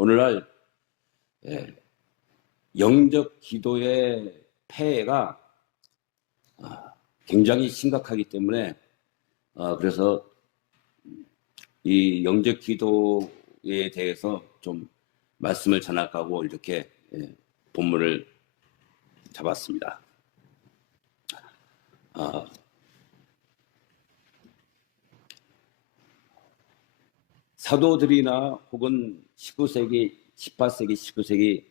오늘날 영적 기도의 폐해가 굉장히 심각하기 때문에 그래서 이 영적 기도에 대해서 좀 말씀을 전할까 하고 이렇게 본문을 잡았습니다. 사도들이나 혹은 19세기, 18세기, 19세기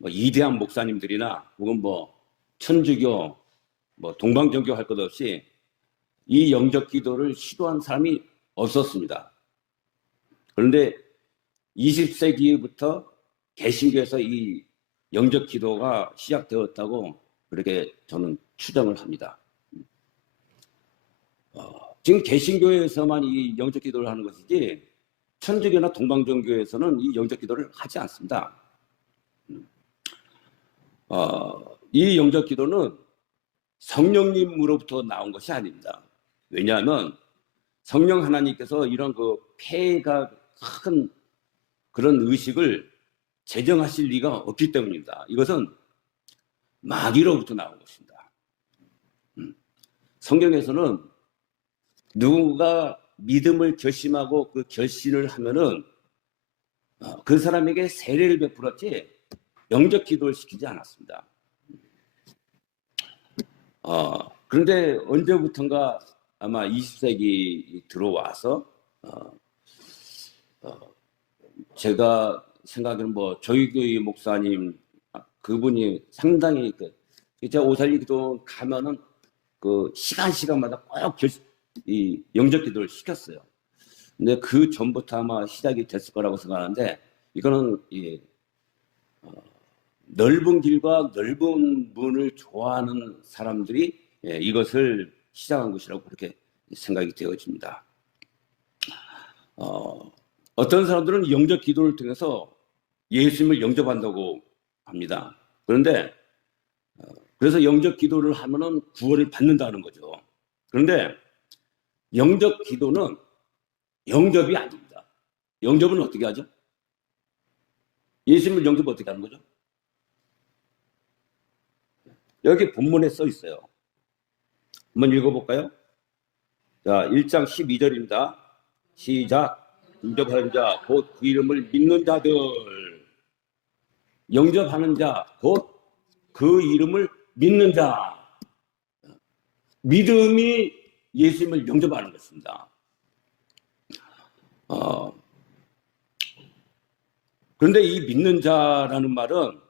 위대한 목사님들이나 혹은 천주교, 동방정교 할 것 없이 이 영적 기도를 시도한 사람이 없었습니다. 그런데 20세기부터 개신교에서 이 영적 기도가 시작되었다고 그렇게 저는 추정을 합니다. 지금 개신교에서만 이 영적 기도를 하는 것이지 천주교나 동방정교에서는 이 영적 기도를 하지 않습니다. 이 영적 기도는 성령님으로부터 나온 것이 아닙니다. 왜냐하면 성령 하나님께서 이런 폐해가 큰 그런 의식을 제정하실 리가 없기 때문입니다. 이것은 마귀로부터 나온 것입니다. 성경에서는 누가 믿음을 결심하고 그 결심을 하면은 그 사람에게 세례를 베풀었지 영적 기도를 시키지 않았습니다. 그런데 언제부턴가 아마 20세기 들어와서 제가 생각하기는 조이교의 목사님 그분이 상당히 제가 오살리 기도 가면은 시간마다 꼭 이 영적 기도를 시켰어요. 근데 그 전부터 아마 시작이 됐을 거라고 생각하는데 이거는 넓은 길과 넓은 문을 좋아하는 사람들이 이것을 시작한 것이라고 그렇게 생각이 되어집니다. 어떤 사람들은 영적 기도를 통해서 예수님을 영접한다고 합니다. 그런데 그래서 영적 기도를 하면은 구원을 받는다는 거죠. 그런데 영적 기도는 영접이 아닙니다. 영접은 어떻게 하죠? 예수님을 영접 어떻게 하는 거죠? 여기 본문에 써 있어요. 한번 읽어볼까요? 자, 1장 12절입니다. 시작. 영접하는 자, 곧 그 이름을 믿는 자들. 영접하는 자, 곧 그 이름을 믿는 자. 믿음이 예수님을 영접하는 것입니다. 그런데 이 믿는 자라는 말은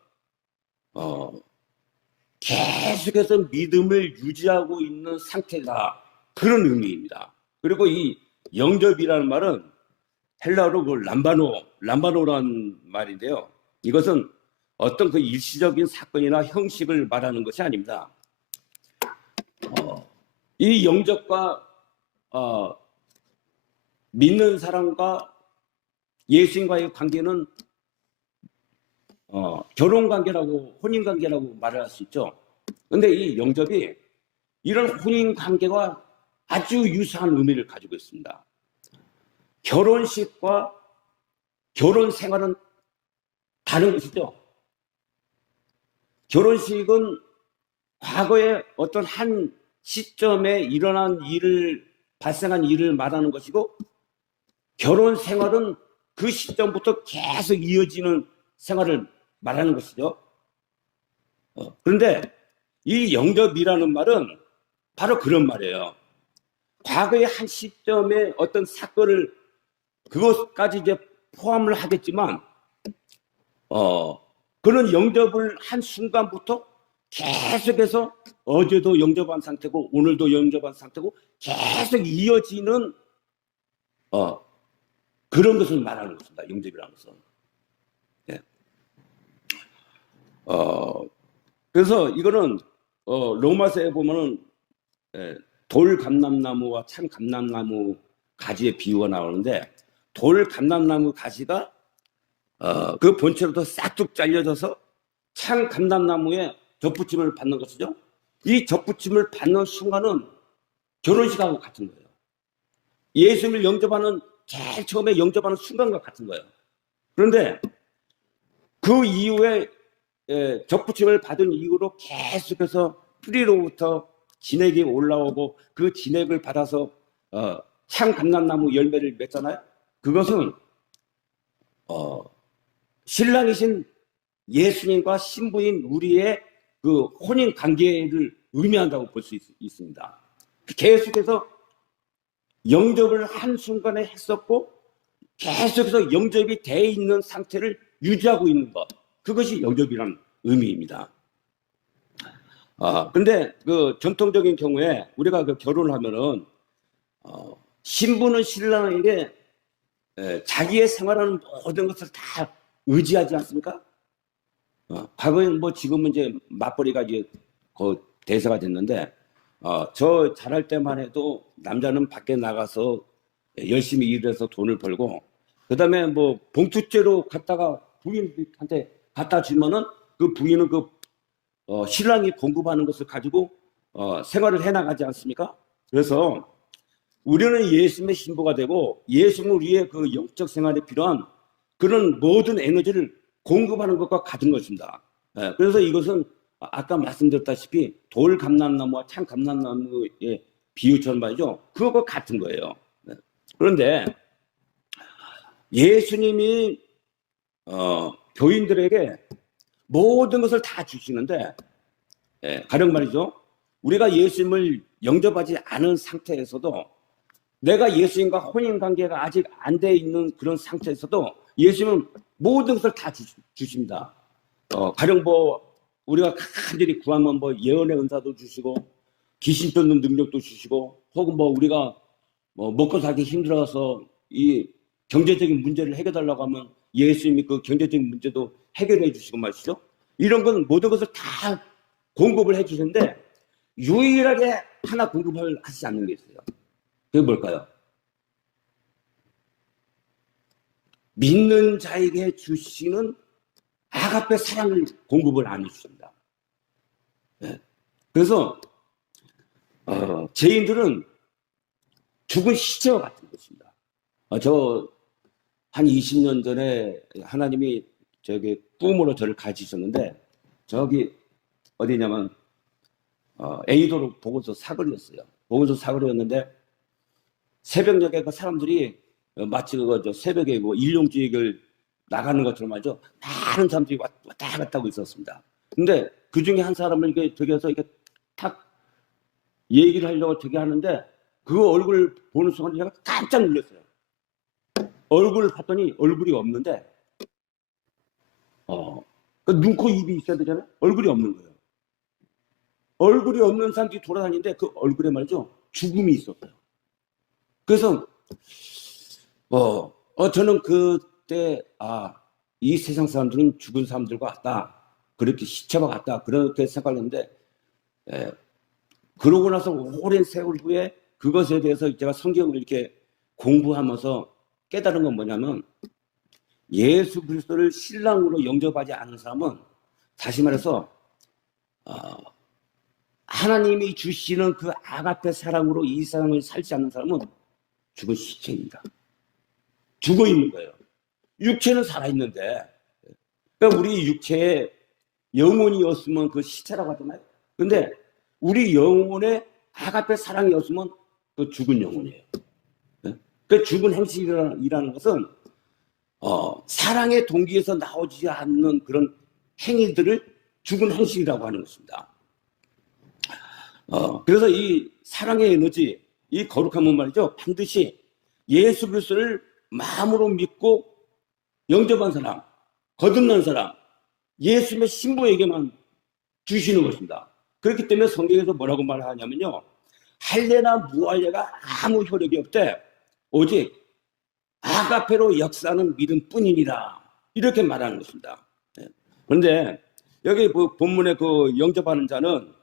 계속해서 믿음을 유지하고 있는 상태다, 그런 의미입니다. 그리고 이 영접이라는 말은 헬라어로 람바노라는 말인데요. 이것은 어떤 일시적인 사건이나 형식을 말하는 것이 아닙니다. 이 영접과 믿는 사람과 예수님과의 관계는 결혼관계라고, 혼인관계라고 말을 할 수 있죠. 그런데 이 영접이 이런 혼인관계와 아주 유사한 의미를 가지고 있습니다. 결혼식과 결혼 생활은 다른 것이죠. 결혼식은 과거에 어떤 한 시점에 발생한 일을 말하는 것이고, 결혼 생활은 그 시점부터 계속 이어지는 생활을 말하는 것이죠. 그런데 이 영접이라는 말은 바로 그런 말이에요. 과거의 한 시점에 어떤 사건을 그것까지 이제 포함을 하겠지만, 그런 영접을 한 순간부터 계속해서 어제도 영접한 상태고 오늘도 영접한 상태고 계속 이어지는 그런 것을 말하는 것입니다. 영접이라는 것은. 예. 그래서 이거는 로마서에 보면은 돌 감람나무와 참 감람나무 가지의 비유가 나오는데, 돌 감람나무 가지가 그 본체로부터 싹둑 잘려져서 참 감람나무에 접붙임을 받는 것이죠. 이 접붙임을 받는 순간은 결혼식하고 같은 거예요. 예수님을 영접하는 제일 처음에 영접하는 순간과 같은 거예요. 그런데 그 이후에 접붙임을 받은 이후로 계속해서 뿌리로부터 진액이 올라오고 그 진액을 받아서 향감람나무 열매를 맺잖아요. 그것은 신랑이신 예수님과 신부인 우리의 그 혼인 관계를 의미한다고 볼 수 있습니다. 계속해서 영접을 한순간에 했었고 계속해서 영접이 돼 있는 상태를 유지하고 있는 것, 그것이 영접이라는 의미입니다. 근데 그 전통적인 경우에 우리가 그 결혼을 하면은 신부는 신랑에게 자기의 생활하는 모든 것을 다 의지하지 않습니까? 과거에는 뭐 지금은 이제 맞벌이가 이제 그 대세가 됐는데 저 자랄 때만 해도 남자는 밖에 나가서 열심히 일해서 돈을 벌고 그다음에 뭐 봉투째로 갖다가 부인한테 갖다 주면은 그 부인은 그 신랑이 공급하는 것을 가지고 생활을 해나가지 않습니까? 그래서 우리는 예수님의 신부가 되고 예수님은 우리의 그 영적 생활에 필요한 그런 모든 에너지를 공급하는 것과 같은 것입니다. 그래서 이것은 아까 말씀드렸다시피 돌 감람나무와 창 감람나무의 비유처럼 말이죠. 그것과 같은 거예요. 그런데 예수님이 교인들에게 모든 것을 다 주시는데 가령 말이죠. 우리가 예수님을 영접하지 않은 상태에서도 내가 예수님과 혼인관계가 아직 안 돼 있는 그런 상태에서도 예수님은 모든 것을 다 주십니다. 가령 뭐 우리가 간절히 구하면 뭐 예언의 은사도 주시고 귀신 쫓는 능력도 주시고 혹은 뭐 우리가 뭐 먹고 살기 힘들어서 이 경제적인 문제를 해결하려고 하면 예수님이 그 경제적인 문제도 해결해 주시고 말이죠. 이런 건 모든 것을 다 공급을 해 주시는데 유일하게 하나 공급을 하시지 않는 게 있어요. 그게 뭘까요? 믿는 자에게 주시는 아가페 사랑을 공급을 안 해주십니다. 그래서 죄인들은 죽은 시체와 같은 것입니다. 저 한 20년 전에 하나님이 저기 꿈으로 저를 가르치셨는데 저기 어디냐면 A도로 보건소 사거리였어요. 보건소 사거리였는데 새벽녘에 그 사람들이 마치 그 새벽에 뭐 일용직을 나가는 것처럼 말이죠. 많은 사람들이 왔다 갔다 하고 있었습니다. 근데 그 중에 한 사람을 이렇게 저기서 이렇게 탁 얘기를 하려고 저기 하는데 그 얼굴 보는 순간 제가 깜짝 놀랐어요. 얼굴을 봤더니 얼굴이 없는데 그 눈, 코, 입이 있어야 되잖아요. 얼굴이 없는 거예요. 얼굴이 없는 사람들이 돌아다니는데 그 얼굴에 말이죠. 죽음이 있었어요. 그래서 저는 그때 이 세상 사람들은 죽은 사람들과 같다. 그렇게 시체와 같다. 그렇게 생각했는데 그러고 나서 오랜 세월 후에 그것에 대해서 제가 성경을 이렇게 공부하면서 깨달은 건 뭐냐면 예수 그리스도를 신랑으로 영접하지 않은 사람은 다시 말해서 하나님이 주시는 그 아가페 사랑으로 이 세상을 살지 않는 사람은 죽은 시체입니다. 죽어 있는 거예요. 육체는 살아있는데 그러니까 우리 육체에 영혼이 없으면 그 시체라고 하잖아요. 근데 우리 영혼에 아가페 사랑이 없으면 그 죽은 영혼이에요. 그 죽은 행실이라는 것은 사랑의 동기에서 나오지 않는 그런 행위들을 죽은 행실이라고 하는 것입니다. 그래서 이 사랑의 에너지, 이 거룩함은 말이죠. 반드시 예수 그리스도를 마음으로 믿고 영접한 사람, 거듭난 사람, 예수님의 신부에게만 주시는 것입니다. 그렇기 때문에 성경에서 뭐라고 말하냐면요. 할례나 무할례가 아무 효력이 없대. 오직 아가페로 역사하는 믿음뿐이니라. 이렇게 말하는 것입니다. 그런데 여기 그 본문의 그 영접하는 자는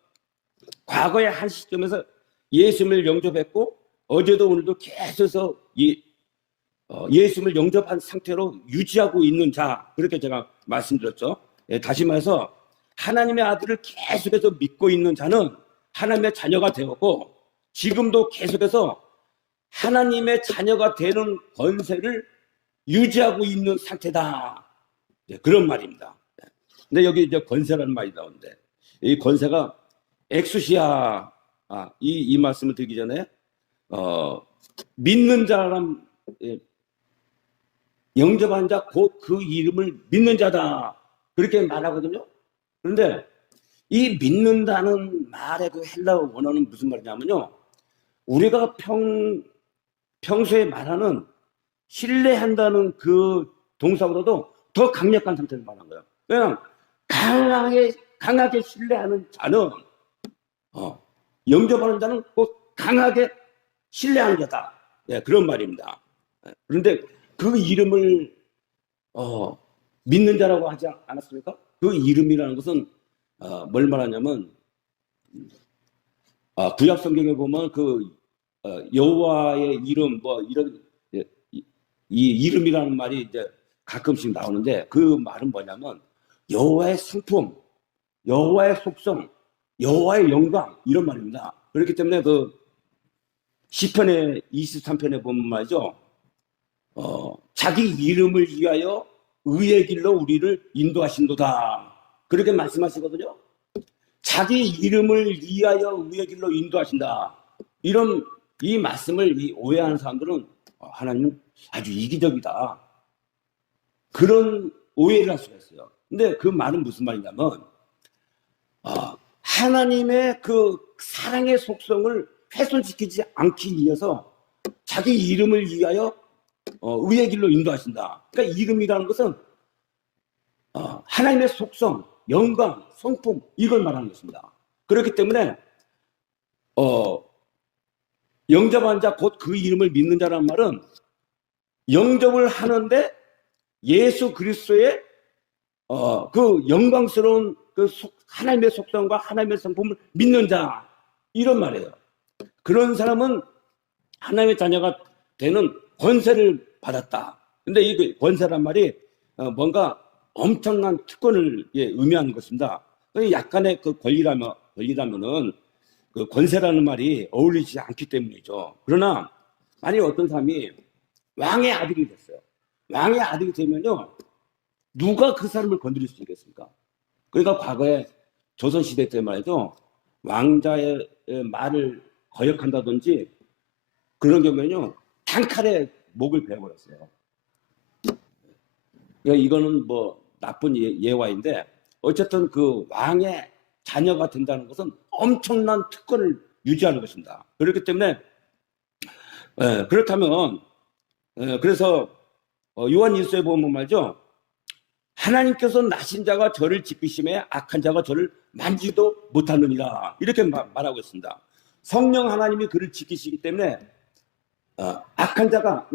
과거의 한 시점에서 예수님을 영접했고 어제도 오늘도 계속해서 예수님을 영접한 상태로 유지하고 있는 자, 그렇게 제가 말씀드렸죠. 다시 말해서 하나님의 아들을 계속해서 믿고 있는 자는 하나님의 자녀가 되었고 지금도 계속해서 하나님의 자녀가 되는 권세를 유지하고 있는 상태다. 그런 말입니다. 근데 여기 이제 권세라는 말이 나오는데 이 권세가 엑수시아 이 말씀을 드리기 전에 믿는 자란 영접한 자 곧 그 이름을 믿는 자다 그렇게 말하거든요. 그런데 이 믿는다는 말의 그 헬라어 원어는 무슨 말이냐면요. 우리가 평소에 말하는 신뢰한다는 그 동사보다도 더 강력한 상태를 말하는 거예요. 그냥 강하게 신뢰하는 자는 영접하는 자는 꼭 강하게 신뢰하는 자다. 예, 그런 말입니다. 그런데 그 이름을 믿는 자라고 하지 않았습니까? 그 이름이라는 것은 뭘 말하냐면 구약 성경에 보면 그 여호와의 이름 뭐 이런 이 이름이라는 말이 이제 가끔씩 나오는데 그 말은 뭐냐면 여호와의 성품, 여호와의 속성, 여호와의 영광 이런 말입니다. 그렇기 때문에 그 시편의 23편에 보면 말이죠. 자기 이름을 위하여 의의 길로 우리를 인도하신도다. 그렇게 말씀하시거든요. 자기 이름을 위하여 의의 길로 인도하신다. 이런 이 말씀을 오해하는 사람들은 하나님은 아주 이기적이다. 그런 오해를 할 수가 있어요. 근데 그 말은 무슨 말이냐면 하나님의 그 사랑의 속성을 훼손시키지 않기 위해서 자기 이름을 위하여 의의 길로 인도하신다. 그러니까 이름이라는 것은 하나님의 속성, 영광, 성품 이걸 말하는 것입니다. 그렇기 때문에 영접한 자 곧 그 이름을 믿는 자라는 말은 영접을 하는데 예수 그리스도의 그 영광스러운 그 하나님의 속성과 하나님의 성품을 믿는 자 이런 말이에요. 그런 사람은 하나님의 자녀가 되는 권세를 받았다. 근데 이 권세란 말이 뭔가 엄청난 특권을 의미하는 것입니다. 약간의 그 권리라면은 그 권세라는 말이 어울리지 않기 때문이죠. 그러나 만약 어떤 사람이 왕의 아들이 됐어요. 왕의 아들이 되면요, 누가 그 사람을 건드릴 수 있겠습니까? 그러니까 과거에 조선시대 때 말이죠, 왕자의 말을 거역한다든지 그런 경우에는요, 단칼에 목을 베어버렸어요. 그러니까 이거는 뭐 나쁜 예화인데 어쨌든 그 왕의 자녀가 된다는 것은 엄청난 특권을 유지하는 것입니다. 그렇기 때문에 그렇다면 그래서 요한일서에 보면 말이죠. 하나님께서 나신 자가 저를 지키심에 악한 자가 저를 만지도 못하느니라 이렇게 말하고 있습니다. 성령 하나님이 그를 지키시기 때문에 악한 자가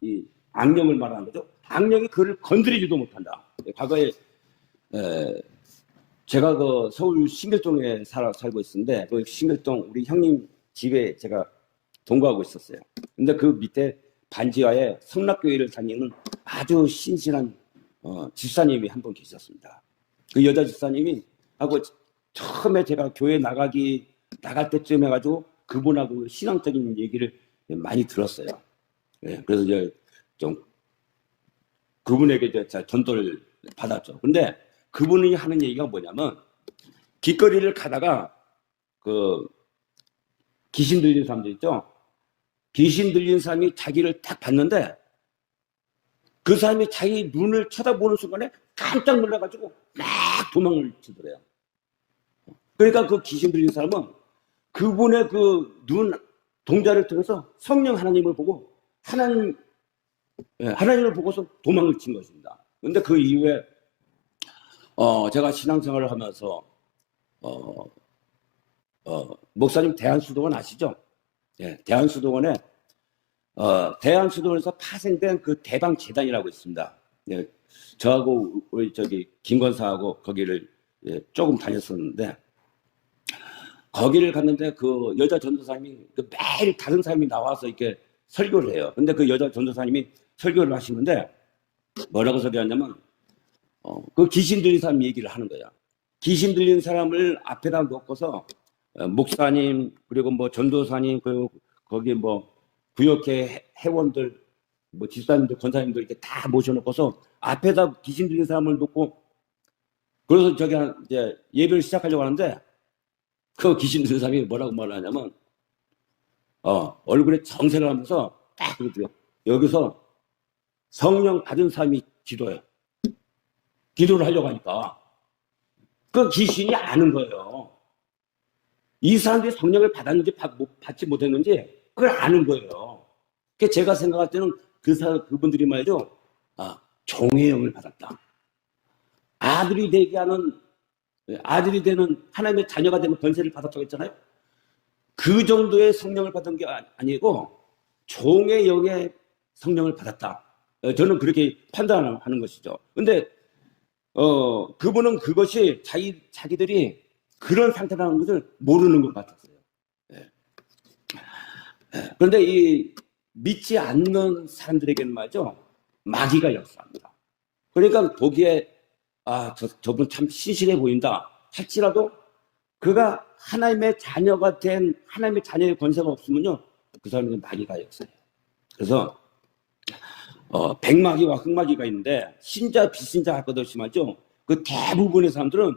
이 악령을 말하는 거죠. 악령이 그를 건드리지도 못한다. 과거에 제가 그 서울 신길동에 살고 있었는데 그 신길동 우리 형님 집에 제가 동거하고 있었어요. 근데 그 밑에 반지하에 성락교회를 다니는 아주 신실한 집사님이 한 분 계셨습니다. 그 여자 집사님이 하고 처음에 제가 교회 나갈 때쯤 해가지고 그분하고 신앙적인 얘기를 많이 들었어요. 그래서 이제 좀 그분에게 이제 전도를 받았죠. 근데 그분이 하는 얘기가 뭐냐면 길거리를 가다가 그 귀신 들린 사람들 있죠. 귀신 들린 사람이 자기를 딱 봤는데 그 사람이 자기 눈을 쳐다보는 순간에 깜짝 놀라가지고 막 도망을 치더래요. 그러니까 그 귀신 들린 사람은 그분의 그 눈 동자를 통해서 성령 하나님을 보고 하나님을 보고서 도망을 친 것입니다. 근데 그 이후에 제가 신앙생활을 하면서 목사님 대한수도원 아시죠? 예, 대한수도원에 대한수도원에서 파생된 그 대방재단이라고 있습니다. 예, 저하고 우리 김권사하고 거기를 조금 다녔었는데 거기를 갔는데 그 여자 전도사님이 매일 다른 사람이 나와서 이렇게 설교를 해요. 근데 그 여자 전도사님이 설교를 하시는데 뭐라고 설교하냐면 그 귀신 들린 사람 얘기를 하는 거야. 귀신 들린 사람을 앞에다 놓고서 목사님 그리고 뭐 전도사님 그리고 거기 뭐 구역회 회원들 뭐 집사님들 권사님들 이렇게 다 모셔놓고서 앞에다 귀신 들린 사람을 놓고 그래서 저기 이제 예배를 시작하려고 하는데 그 귀신 들린 사람이 뭐라고 말하냐면 얼굴에 정색을 하면서 딱 그러더래요. 여기서 성령 받은 사람이 기도해. 기도를 하려고 하니까 그 귀신이 아는 거예요. 이 사람들이 성령을 받았는지 받지 못했는지 그걸 아는 거예요. 그러니까 제가 생각할 때는 그분들이 말이죠. 종의 영을 받았다. 아들이 되는 하나님의 자녀가 되는 권세를 받았다고 했잖아요. 그 정도의 성령을 받은 게 아니고 종의 영의 성령을 받았다. 저는 그렇게 판단하는 것이죠. 근데 그분은 그것이 자기들이 그런 상태라는 것을 모르는 것 같았어요. 그런데 이 믿지 않는 사람들에게는 말이죠. 마귀가 역사합니다. 그러니까 보기에 저분 참 신실해 보인다 할지라도 그가 하나님의 자녀가 된 하나님의 자녀의 권세가 없으면요. 그 사람은 마귀가 역사해요. 그래서 백마귀와 흑마귀가 있는데 신자 비신자 할 것 없이 말이죠. 그 대부분의 사람들은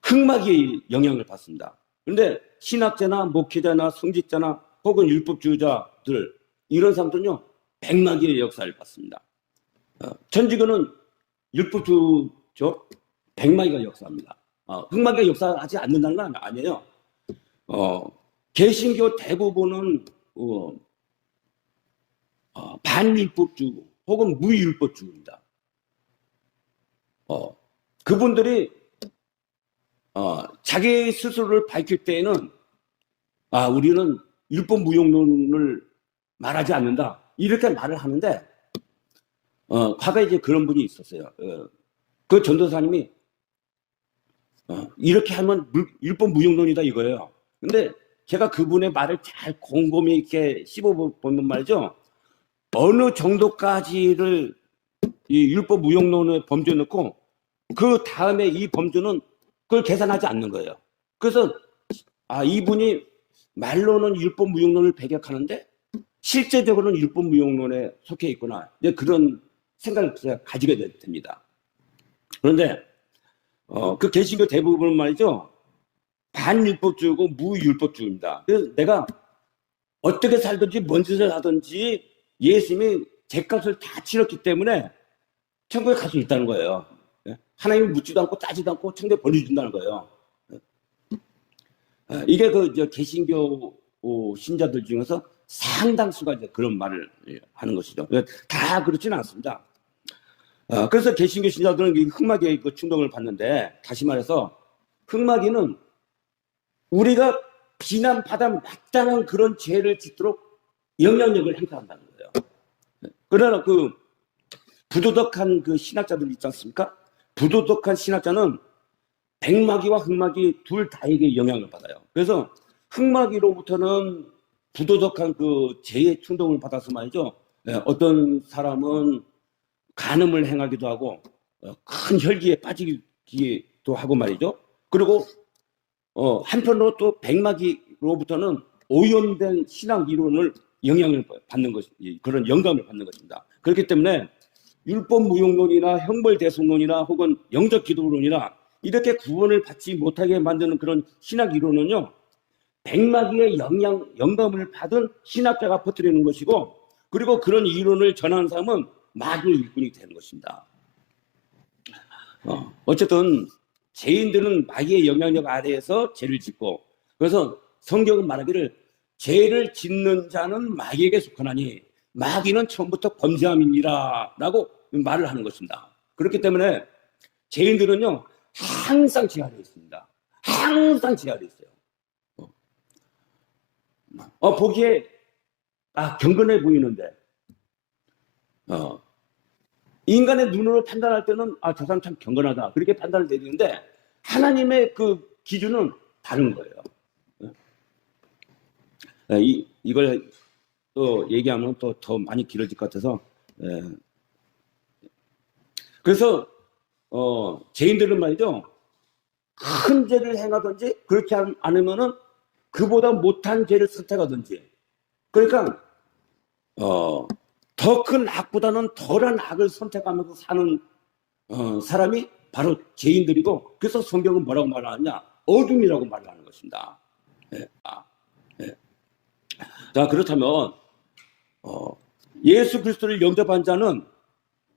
흑마귀의 영향을 받습니다. 그런데 신학자나 목회자나 성직자나 혹은 율법주의자들 이런 사람들은요. 백마귀의 역사를 받습니다. 천주교는 율법주의죠. 백마귀가 역사합니다. 흑마귀가 역사하지 않는다는 건 아니에요. 개신교 대부분은 반율법주의 혹은 무율법주의입니다. 그분들이 자기 스스로를 밝힐 때에는 우리는 율법 무용론을 말하지 않는다 이렇게 말을 하는데 과거에 이제 그런 분이 있었어요. 그 전도사님이 이렇게 하면 율법 무용론이다 이거예요. 근데 제가 그분의 말을 잘 곰곰이 이렇게 씹어보면 말이죠. 어느 정도까지를 이 율법 무용론의 범주에 넣고 그 다음에 이 범주는 그걸 계산하지 않는 거예요. 그래서 이분이 말로는 율법 무용론을 배격하는데 실제적으로는 율법 무용론에 속해 있구나. 이제 그런 생각을 제가 가지게 됩니다. 그런데 그 개신교 대부분은 말이죠. 반율법주의고 무율법주의입니다. 그래서 내가 어떻게 살든지 뭔 짓을 하든지 예수님이 죗값을 다 치렀기 때문에 천국에 갈 수 있다는 거예요. 하나님이 묻지도 않고 따지도 않고 천국에 보내준다는 거예요. 이게 그 개신교 신자들 중에서 상당수가 이제 그런 말을 하는 것이죠. 다 그렇지는 않습니다. 그래서 개신교 신자들은 흑마귀의 그 충동을 받는데 다시 말해서 흑마귀는 우리가 비난받아 마땅한 그런 죄를 짓도록 영향력을 행사한다는 거예요. 그러나 그 부도덕한 그 신학자들 있지 않습니까? 부도덕한 신학자는 백마귀와 흑마귀 둘 다에게 영향을 받아요. 그래서 흑마귀로부터는 부도덕한 그 죄의 충동을 받아서 말이죠. 어떤 간음을 행하기도 하고 큰 혈기에 빠지기도 하고 말이죠. 그리고 한편으로 또 백마귀로부터는 오염된 신학 이론을 영향을 받는 것, 그런 영감을 받는 것입니다. 그렇기 때문에 율법 무용론이나 형벌 대속론이나 혹은 영적 기도론이나 이렇게 구원을 받지 못하게 만드는 그런 신학 이론은요, 백마귀의 영감을 받은 신학자가 퍼뜨리는 것이고, 그리고 그런 이론을 전하는 사람은 마귀의 일꾼이 되는 것입니다. 어쨌든 죄인들은 마귀의 영향력 아래에서 죄를 짓고, 그래서 성경은 말하기를 죄를 짓는 자는 마귀에게 속하나니 마귀는 처음부터 범죄함이니라 라고 말을 하는 것입니다. 그렇기 때문에 죄인들은요 항상 죄 아래 있습니다. 항상 죄 아래 있어요. 보기에 경건해 보이는데 인간의 눈으로 판단할 때는 저 사람 참 경건하다 그렇게 판단을 내리는데 하나님의 그 기준은 다른 거예요. 이걸 또 얘기하면 또 더 많이 길어질 것 같아서 그래서 죄인들은 말이죠 큰 죄를 행하든지 그렇지 않으면은 그보다 못한 죄를 선택하든지 그러니까 더 큰 악보다는 덜한 악을 선택하면서 사는 사람이 바로 죄인들이고, 그래서 성경은 뭐라고 말하느냐? 어둠이라고 말하는 것입니다. 예. 예. 자, 그렇다면 예수 그리스도를 영접한 자는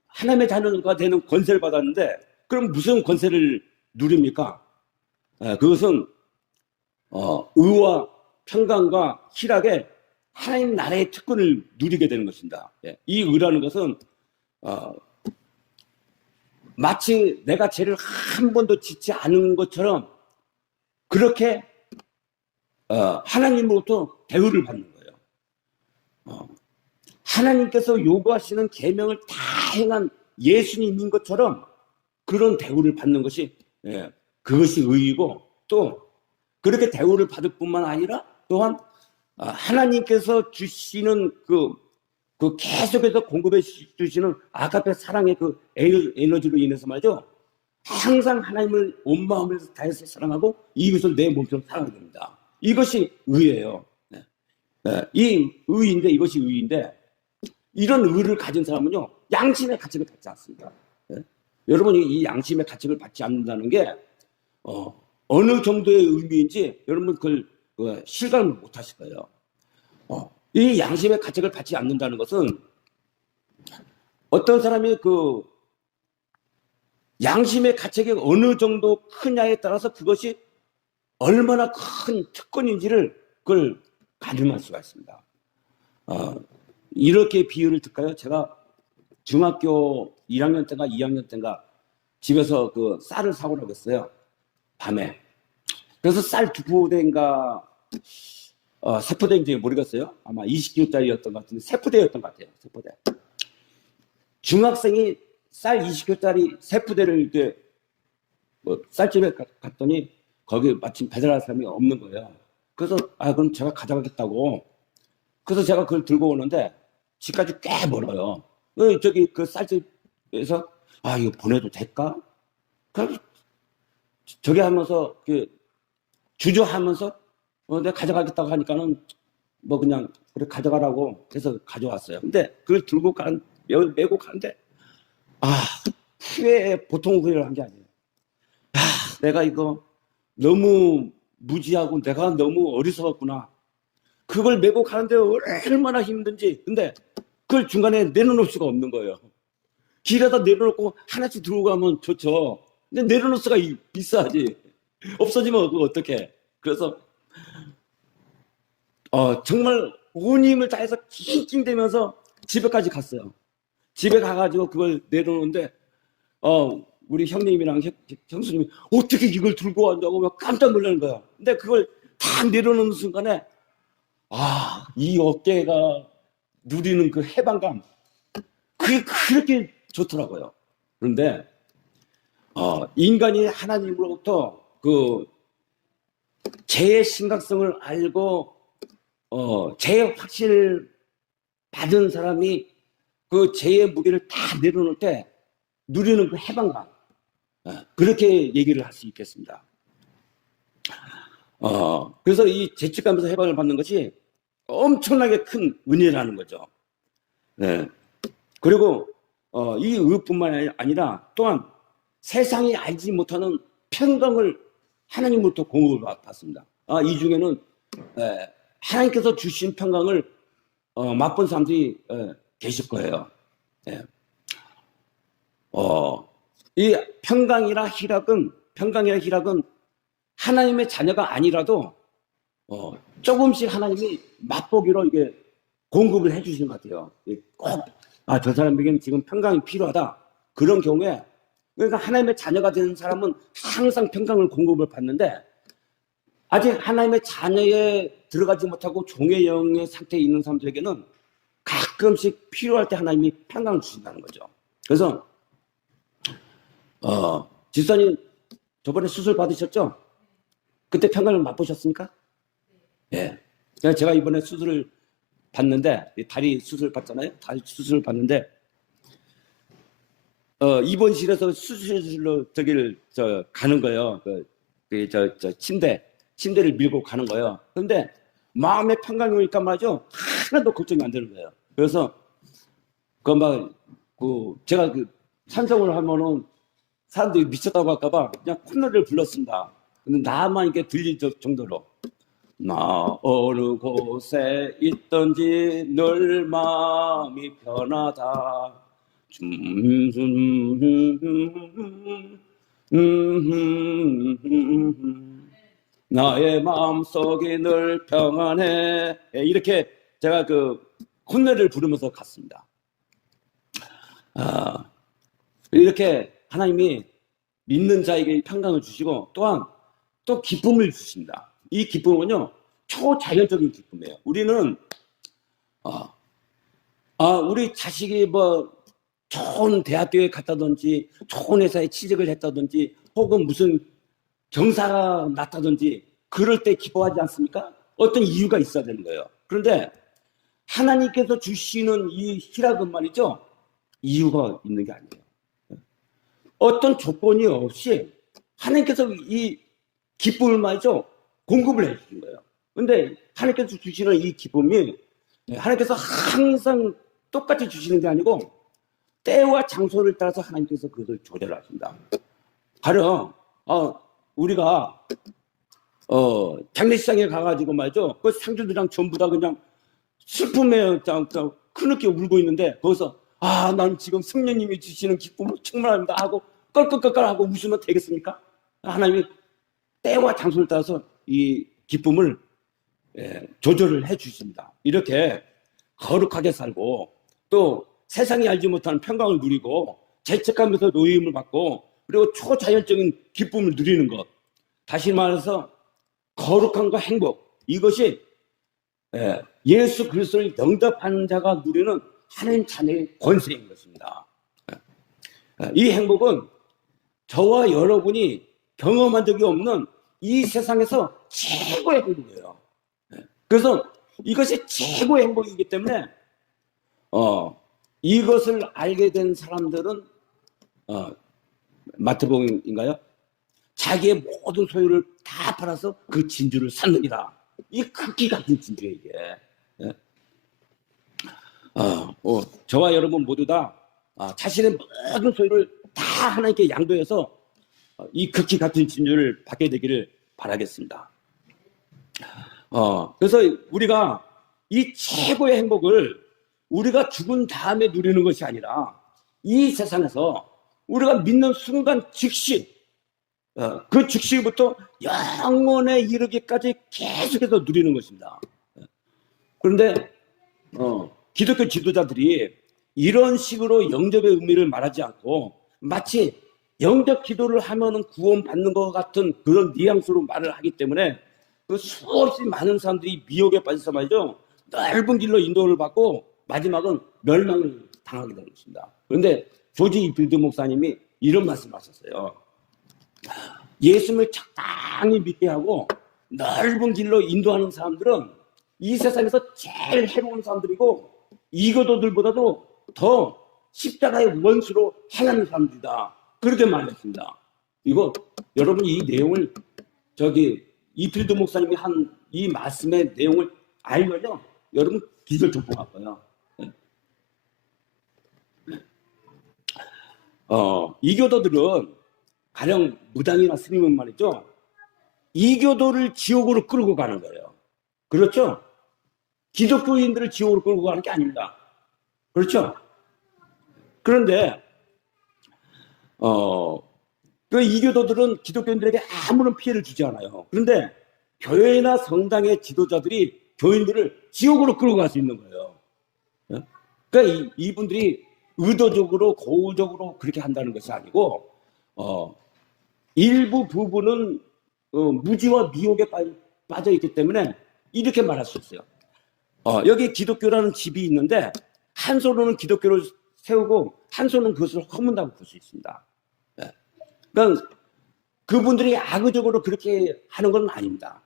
하나님의 자녀가 되는 권세를 받았는데, 그럼 무슨 권세를 누립니까? 그것은 의와 평강과 희락의 하나님 나라의 특권을 누리게 되는 것입니다. 이 의라는 것은 마치 내가 죄를 한 번도 짓지 않은 것처럼 그렇게 하나님으로부터 대우를 받는 거예요. 하나님께서 요구하시는 계명을 다 행한 예수님인 것처럼 그런 대우를 받는 것이, 그것이 의이고, 또 그렇게 대우를 받을 뿐만 아니라 또한 하나님께서 주시는 그 계속해서 공급해 주시는 아가페 사랑의 그 에너지로 인해서 말이죠, 항상 하나님을 온 마음을 다해서 사랑하고 이것을 내 몸처럼 사랑하게 됩니다. 이것이 의예요. 이 의인데, 이것이 의인데, 이런 의를 가진 사람은요, 양심의 가책을 받지 않습니다. 여러분이 이 양심의 가책을 받지 않는다는 게 어느 정도의 의미인지 여러분 그걸 실감을 못 하실 거예요. 이 양심의 가책을 받지 않는다는 것은 어떤 사람이 그 양심의 가책이 어느 정도 크냐에 따라서 그것이 얼마나 큰 특권인지를 그걸 가늠할 수가 있습니다. 이렇게 비유를 들까요? 제가 중학교 1학년 때인가 2학년 때인가 집에서 그 쌀을 사오라고 했어요. 밤에. 그래서 쌀 2포대인가 세 포대인지 모르겠어요. 아마 20kg짜리였던 것 같은데 3포대였던 것 같아요. 3포대. 중학생이 쌀 20kg짜리 3포대를 이렇게 쌀집에 갔더니 거기 마침 배달할 사람이 없는 거예요. 그래서 그럼 제가 가져가겠다고. 그래서 제가 그걸 들고 오는데 집까지 꽤 멀어요. 저기 그 쌀집에서 이거 보내도 될까? 그럼 저기 하면서 주저하면서 내가 가져가겠다고 하니까는 뭐 그냥 그래 가져가라고 해서 가져왔어요. 근데 그걸 들고 메고 가는데 후회에 보통 후회를 한 게 아니에요. 내가 이거 너무 무지하고 내가 너무 어리석었구나. 그걸 메고 가는데 얼마나 힘든지. 근데 그걸 중간에 내려놓을 수가 없는 거예요. 길에다 내려놓고 하나씩 들고 가면 좋죠. 근데 내려놓을 수가 있어야지. 없어지면 그거 어떡해. 그래서 정말 온 힘을 다해서 낑낑대면서 집에까지 갔어요. 집에 가가지고 그걸 내려놓는데 우리 형님이랑 형수님이 어떻게 이걸 들고 왔냐고 깜짝 놀라는 거야. 근데 그걸 다 내려놓는 순간에 이 어깨가 누리는 그 해방감, 그게 그렇게 좋더라고요. 그런데 인간이 하나님으로부터 그 죄의 심각성을 알고 죄의 확신을 받은 사람이 그 죄의 무게를 다 내려놓을 때 누리는 그 해방감, 그렇게 얘기를 할 수 있겠습니다. 그래서 이 죄책감에서 해방을 받는 것이 엄청나게 큰 은혜라는 거죠. 그리고 이 의뿐만 아니라 또한 세상이 알지 못하는 평강을 하나님으로부터 공급을 받습니다. 이 중에는 하나님께서 주신 평강을 맛본 사람들이 계실 거예요. 이 평강이나 희락은 하나님의 자녀가 아니라도 조금씩 하나님이 맛보기로 이게 공급을 해주시는 것 같아요. 꼭 저 사람에게는 지금 평강이 필요하다. 그런 경우에, 그러니까 하나님의 자녀가 되는 사람은 항상 평강을 공급을 받는데, 아직 하나님의 자녀에 들어가지 못하고 종의 영의 상태에 있는 사람들에게는 가끔씩 필요할 때 하나님이 평강을 주신다는 거죠. 그래서 집사님 저번에 수술 받으셨죠? 그때 평강을 맛보셨습니까? 예. 제가 이번에 수술을 받는데, 다리 수술 받잖아요. 다리 수술을 받는데 입원실에서 수술실로 가는 거예요. 침대를 밀고 가는 거예요. 그런데 마음의 평강이 오니까 말이죠, 하나도 걱정이 안 되는 거예요. 그래서 제가 산성을 하면은 사람들이 미쳤다고 할까봐 그냥 콧노래를 불렀습니다. 근데 나만 이렇게 들릴 정도로 나 어느 곳에 있던지 늘 마음이 편하다. 나의 마음속이 늘 평안해. 이렇게 제가 그 콧노래를 부르면서 갔습니다. 이렇게 하나님이 믿는 자에게 평강을 주시고 또한 또 기쁨을 주십니다. 이 기쁨은요 초자연적인 기쁨이에요. 우리는 우리 자식이 뭐 좋은 대학교에 갔다든지 좋은 회사에 취직을 했다든지 혹은 무슨 경사가 났다든지 그럴 때 기뻐하지 않습니까? 어떤 이유가 있어야 되는 거예요. 그런데 하나님께서 주시는 이 희락은 말이죠 이유가 있는 게 아니에요. 어떤 조건이 없이 하나님께서 이 기쁨을 말이죠 공급을 해주신 거예요. 근데 하나님께서 주시는 이 기쁨이 하나님께서 항상 똑같이 주시는 게 아니고 때와 장소를 따라서 하나님께서 그것을 조절하신다. 가령 우리가 장례식장에 가가지고 말이죠 그 상주들이랑 전부 다 그냥 슬픔에 크늦게 울고 있는데 거기서 난 지금 성령님이 주시는 기쁨을 충만합니다 하고 껄껄껄껄 하고 웃으면 되겠습니까? 하나님이 때와 장소를 따라서 이 기쁨을 조절을 해 주십니다. 이렇게 거룩하게 살고 또 세상이 알지 못하는 평강을 누리고 죄책감에서 노임을 받고 그리고 초자연적인 기쁨을 누리는 것, 다시 말해서 거룩함과 행복, 이것이 예수 그리스도를 영접한 자가 누리는 하나님 자녀의 권세인 것입니다. 이 행복은 저와 여러분이 경험한 적이 없는 이 세상에서 최고의 행복이에요. 그래서 이것이 최고의 행복이기 때문에 이것을 알게 된 사람들은 마태복음인가요? 자기의 모든 소유를 다 팔아서 그 진주를 샀느니라. 이 크기 같은 진주예요, 이게. 저와 여러분 모두 다 자신의 모든 소유를 다 하나님께 양도해서 이 극히 같은 진주를 받게 되기를 바라겠습니다. 그래서 우리가 이 최고의 행복을 우리가 죽은 다음에 누리는 것이 아니라 이 세상에서 우리가 믿는 순간 즉시 그 즉시부터 영원에 이르기까지 계속해서 누리는 것입니다. 그런데 기독교 지도자들이 이런 식으로 영접의 의미를 말하지 않고 마치 영접 기도를 하면은 구원받는 것 같은 그런 뉘앙스로 말을 하기 때문에 그 수없이 많은 사람들이 미혹에 빠져서 말이죠 넓은 길로 인도를 받고 마지막은 멸망을 당하게 되는 것입니다. 그런데 조지 이필드 목사님이 이런 말씀하셨어요. 예수님을 적당히 믿게 하고 넓은 길로 인도하는 사람들은 이 세상에서 제일 해로운 사람들이고 이교도들보다도 더 십자가의 원수로 행하는 사람들이다. 그렇게 말했습니다. 이거 여러분 이 내용을 이필드 목사님이 한 이 말씀의 내용을 알면요 여러분 기절 족보할 거예요. 이교도들은 가령 무당이나 스님은 말이죠 이교도를 지옥으로 끌고 가는 거예요. 그렇죠? 기독교인들을 지옥으로 끌고 가는 게 아닙니다. 그렇죠? 그런데 그 이교도들은 기독교인들에게 아무런 피해를 주지 않아요. 그런데 교회나 성당의 지도자들이 교인들을 지옥으로 끌고 갈 수 있는 거예요. 그러니까 이분들이 의도적으로 고의적으로 그렇게 한다는 것이 아니고 일부 부분은 무지와 미혹에 빠져 있기 때문에 이렇게 말할 수 있어요. 여기 기독교라는 집이 있는데 한 손으로는 기독교를 세우고 한 손은 그것을 허문다고 볼 수 있습니다. 그러니까 그분들이 악의적으로 그렇게 하는 건 아닙니다.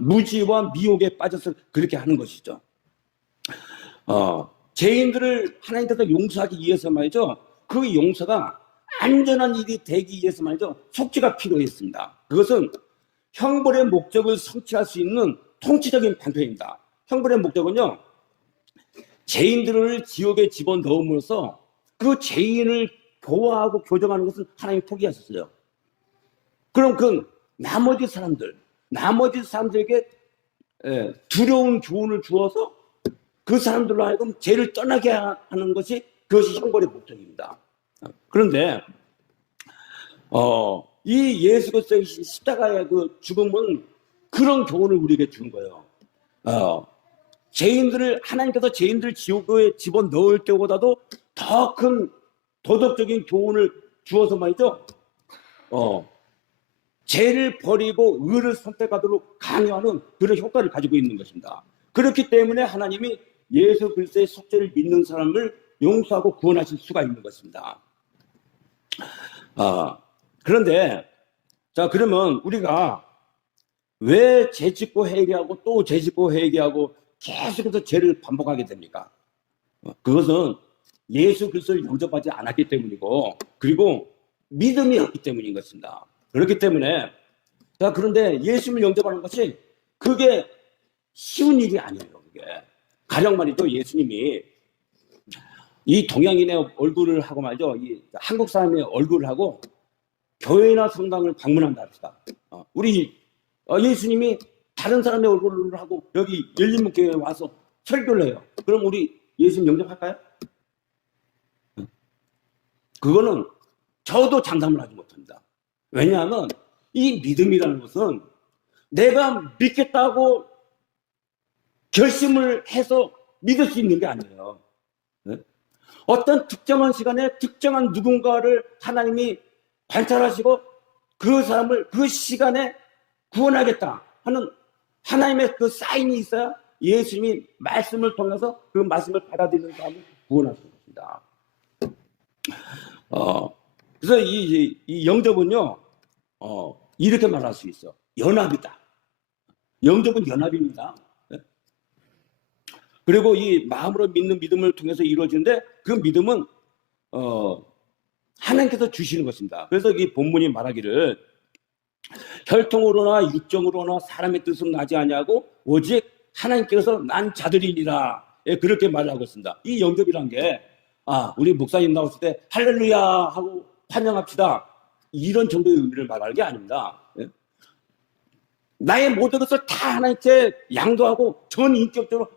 무지와 미혹에 빠져서 그렇게 하는 것이죠. 죄인들을 하나님께서 용서하기 위해서 말이죠. 그 용서가 안전한 일이 되기 위해서 말이죠. 속죄가 필요했습니다. 그것은 형벌의 목적을 성취할 수 있는 통치적인 방편입니다. 형벌의 목적은요. 죄인들을 지옥에 집어넣음으로써 그 죄인을 교화하고 교정하는 것은 하나님이 포기하셨어요. 그럼 그 나머지 사람들에게 두려운 교훈을 주어서 그 사람들로 하여금 죄를 떠나게 하는 것이 그것이 형벌의 목적입니다. 그런데 이 예수 그리스도의 십자가의 그 죽음은 그런 교훈을 우리에게 준 거예요. 하나님께서 죄인들을 지옥에 집어넣을 때보다도 더 큰 도덕적인 교훈을 주어서 말이죠. 죄를 버리고 의를 선택하도록 강요하는 그런 효과를 가지고 있는 것입니다. 그렇기 때문에 하나님이 예수 그리스도의 속죄를 믿는 사람을 용서하고 구원하실 수가 있는 것입니다. 그런데 자, 그러면 우리가 왜 죄짓고 회개하고 또 죄짓고 회개하고 계속해서 죄를 반복하게 됩니까? 그것은 예수 그리스도를 영접하지 않았기 때문이고, 그리고 믿음이 없기 때문인 것입니다. 그렇기 때문에 자, 그런데 예수님을 영접하는 것이 그게 쉬운 일이 아니에요. 그게 가령 말이죠, 예수님이 이 동양인의 얼굴을 하고 말이죠, 이 한국 사람의 얼굴을 하고 교회나 성당을 방문한다 합시다. 우리 예수님이 다른 사람의 얼굴을 하고 여기 열린문교회에 와서 설교를 해요. 그럼 우리 예수님 영접할까요? 그거는 저도 장담을 하지 못합니다. 왜냐하면 이 믿음이라는 것은 내가 믿겠다고 결심을 해서 믿을 수 있는 게 아니에요. 어떤 특정한 시간에 특정한 누군가를 하나님이 관찰하시고 그 사람을 그 시간에 구원하겠다 하는 하나님의 그 사인이 있어야 예수님이 말씀을 통해서 그 말씀을 받아들이는 사람을 구원하시는 것입니다. 그래서 이 영접은요, 이렇게 말할 수 있어. 연합이다. 영접은 연합입니다. 그리고 이 마음으로 믿는 믿음을 통해서 이루어지는데 그 믿음은 하나님께서 주시는 것입니다. 그래서 이 본문이 말하기를 혈통으로나 육정으로나 사람의 뜻은 나지 아니하고 오직 하나님께서 난 자들이니라. 그렇게 말을 하고 있습니다. 이 영접이란 게 우리 목사님 나왔을 때 할렐루야 하고 환영합시다, 이런 정도의 의미를 말하는 게 아닙니다. 나의 모든 것을 다 하나님께 양도하고 전인격적으로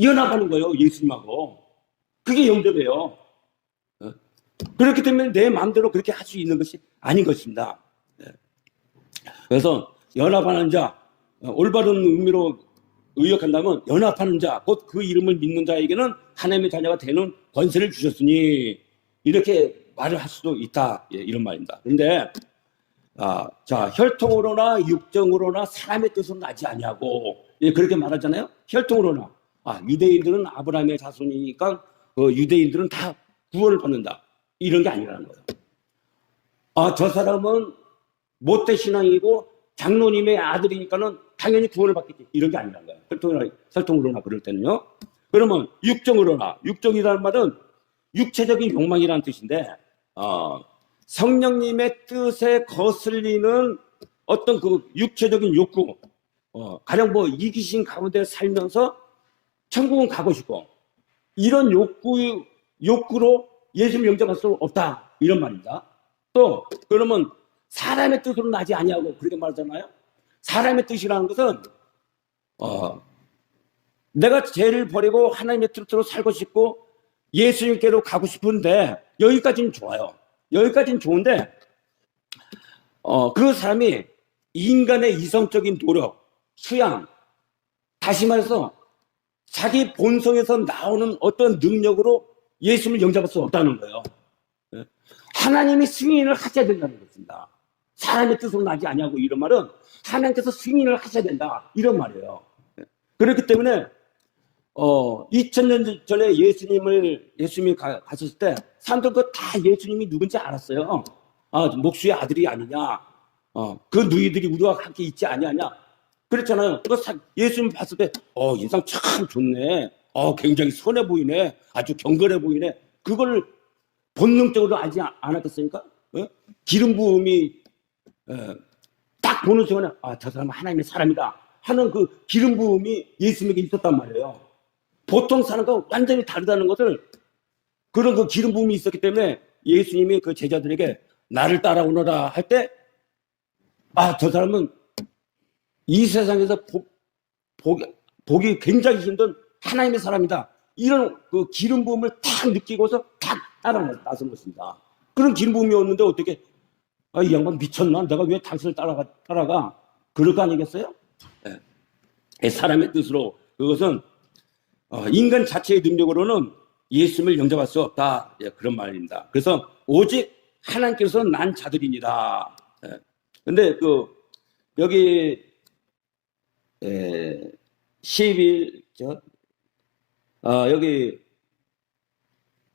연합하는 거예요, 예수님하고. 그게 영접이에요. 그렇기 때문에 내 마음대로 그렇게 할 수 있는 것이 아닌 것입니다. 그래서 연합하는 자, 올바른 의미로 의역한다면 연합하는 자, 곧 그 이름을 믿는 자에게는 하나님의 자녀가 되는 권세를 주셨으니, 이렇게 말을 할 수도 있다, 이런 말입니다. 그런데 자, 혈통으로나 육정으로나 사람의 뜻은 나지 아니하고, 그렇게 말하잖아요. 혈통으로나 유대인들은 아브라함의 자손이니까 유대인들은 다 구원을 받는다, 이런 게 아니라는 거예요. 저 사람은 모태 신앙이고 장로님의 아들이니까는 당연히 구원을 받겠지, 이런 게 아니라는 거예요. 혈통으로나 그럴 때는요. 그러면 육정으로나, 육정이라는 말은 육체적인 욕망이라는 뜻인데, 성령님의 뜻에 거슬리는 어떤 그 육체적인 욕구, 가령 이기심 가운데 살면서 천국은 가고 싶고, 이런 욕구로 예수를 영접할 수 없다, 이런 말입니다. 또 그러면 사람의 뜻으로 나지 아니하고, 그렇게 말하잖아요. 사람의 뜻이라는 것은 내가 죄를 버리고 하나님의 뜻으로 살고 싶고 예수님께로 가고 싶은데, 여기까지는 좋아요. 여기까지는 좋은데 그 사람이 인간의 이성적인 노력, 수양, 다시 말해서 자기 본성에서 나오는 어떤 능력으로 예수님을 영접할 수 없다는 거예요. 하나님이 승인을 하셔야 된다는 것입니다. 사람의 뜻으로 나지 아니하고, 이런 말은 하나님께서 승인을 하셔야 된다, 이런 말이에요. 그렇기 때문에 2000년 전에 예수님이 가셨을 때 사람들 다 예수님이 누군지 알았어요. 목수의 아들이 아니냐, 그 누이들이 우리와 함께 있지 아니하냐, 그랬잖아요. 예수님 봤을 때 인상 참 좋네, 굉장히 선해 보이네, 아주 경건해 보이네, 그걸 본능적으로 알지 않았겠습니까? 기름 부음이 딱 보는 순간에 저 사람은 하나님의 사람이다 하는 그 기름 부음이 예수님에게 있었단 말이에요. 보통 사람과 완전히 다르다는 것을 그런 그 기름 부음이 있었기 때문에 예수님이 그 제자들에게 나를 따라오너라 할 때, 아, 저 사람은 이 세상에서 보기 굉장히 힘든 하나님의 사람이다. 이런 그 기름 부음을 탁 느끼고서 탁 따라 나선 것입니다. 그런 기름 부음이 없는데 어떻게, 아, 이 양반 미쳤나? 내가 왜 당신을 따라가? 그럴 거 아니겠어요? 네. 사람의 뜻으로, 그것은 인간 자체의 능력으로는 예수님을 영접할 수 없다. 예, 그런 말입니다. 그래서 오직 하나님께서 난 자들이니라. 근데 여기 11, 여기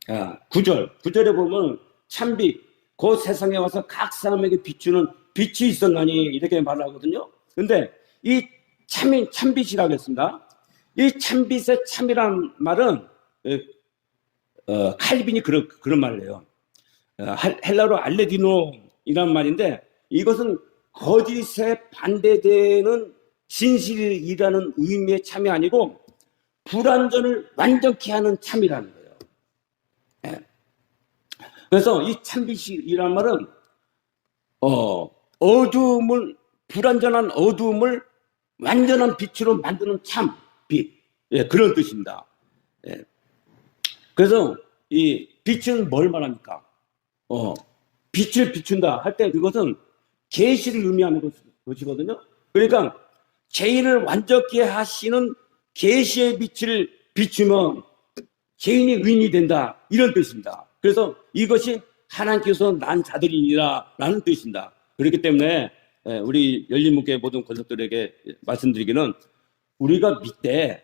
9절에 보면 참빛, 그 세상에 와서 각 사람에게 비추는 빛이 있었나니 이렇게 말하거든요. 근데 이 참빛이라고 했습니다. 이 참빛의 참이란 말은 칼빈이 그런 말을 해요. 헬라로 알레디노이란 말인데, 이것은 거짓에 반대되는 진실이라는 의미의 참이 아니고 불완전을 완전케 하는 참이라는 거예요. 그래서 이 참빛이란 말은 불완전한 어두움을 완전한 빛으로 만드는 참빛, 그런 뜻입니다. 그래서 이 빛은 뭘 말합니까? 빛을 비춘다 할 때 그것은 계시를 의미하는 것이거든요. 그러니까 죄인을 완전케 하시는 계시의 빛을 비추면 죄인이 의인이 된다, 이런 뜻입니다. 그래서 이것이 하나님께서 난 자들이니라 라는 뜻입니다. 그렇기 때문에 우리 열린문교회 모든 권속들에게 말씀드리기는, 우리가 믿되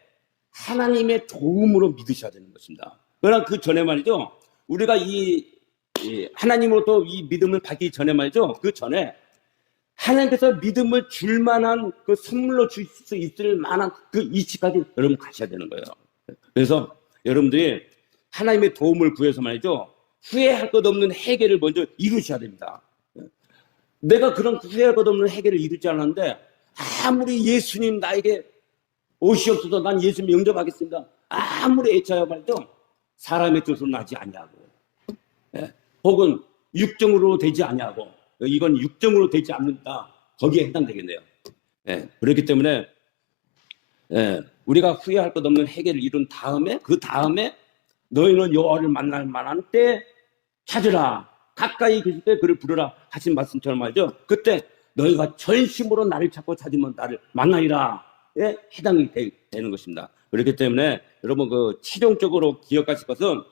하나님의 도움으로 믿으셔야 되는 것입니다. 그러나 그 전에 말이죠, 우리가 이 하나님으로부터 이 믿음을 받기 전에 말이죠, 그 전에 하나님께서 믿음을 줄 만한, 그 선물로 줄 수 있을 만한 그 이치까지 여러분 가셔야 되는 거예요. 그래서 여러분들이 하나님의 도움을 구해서 말이죠, 후회할 것 없는 해결을 먼저 이루셔야 됩니다. 내가 그런 후회할 것 없는 해결을 이루지 않았는데, 아무리 예수님 나에게 오시옵소서, 난 예수님 영접하겠습니다, 아무리 애처하여 말이죠, 사람의 뜻으로 나지 아니하고, 혹은 육정으로 되지 아니하고, 이건 육정으로 되지 않는다, 거기에 해당되겠네요. 그렇기 때문에 우리가 후회할 것 없는 해결을 이룬 다음에, 그 다음에 너희는 여호와를 만날 만한 때 찾으라, 가까이 계실 때 그를 부르라 하신 말씀처럼 말이죠, 그때 너희가 전심으로 나를 찾고 찾으면 나를 만나리라 해당이 되는 것입니다. 그렇기 때문에 여러분, 그 최종적으로 기억하실 것은,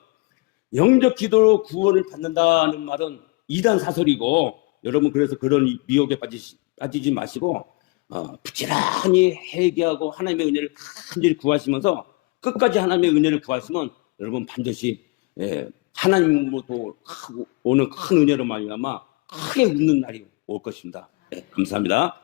영접 기도로 구원을 받는다는 말은 이단 사설이고, 여러분 그래서 그런 미혹에 빠지지 마시고 부지런히 회개하고 하나님의 은혜를 간절히 구하시면서 끝까지 하나님의 은혜를 구하시면 여러분 반드시 하나님으로부터 오는 큰 은혜로 말미암아 크게 웃는 날이 올 것입니다. 감사합니다.